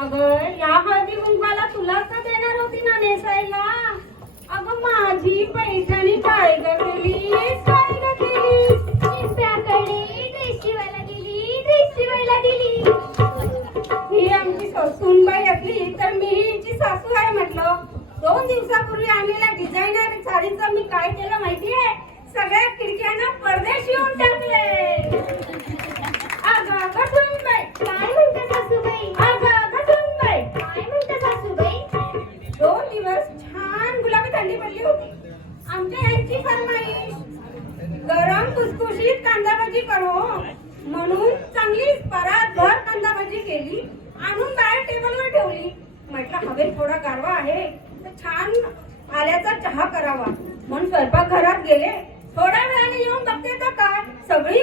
अगं या हळदी कुंकवाला तुलाच तर देणार होती ना नेसायला. अगं माझी पैठणी काय ग काय ड्रेस शिवायला ड्रेस शिवायला गेली. ही आमची सुनबाई असली तर मी हिची सासू आहे म्हटलं. दोन दिवसापूर्वी आणलेल्या डिझायनर साडीचं मी काय केलं माहितीये? सगळ्या खिडक्यांना पडदे शिवून टाकले. गरम खुसखुशीत कांदा भाजी करो. म्हणून चांगली परातभर कांदा भाजी केली आणून बाहेर टेबलवर ठेवली. म्हटलं हवेत थोडा गारवा आहे तर छान आल्याचा चहा करावा. म्हणून स्वयंपाक घरात गेले. थोड्या वेळाने येऊन बघते तर काय? सगळी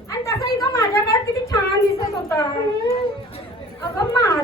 आणि तसं इथं माझ्या काळात किती छान दिसत होता. अगं मा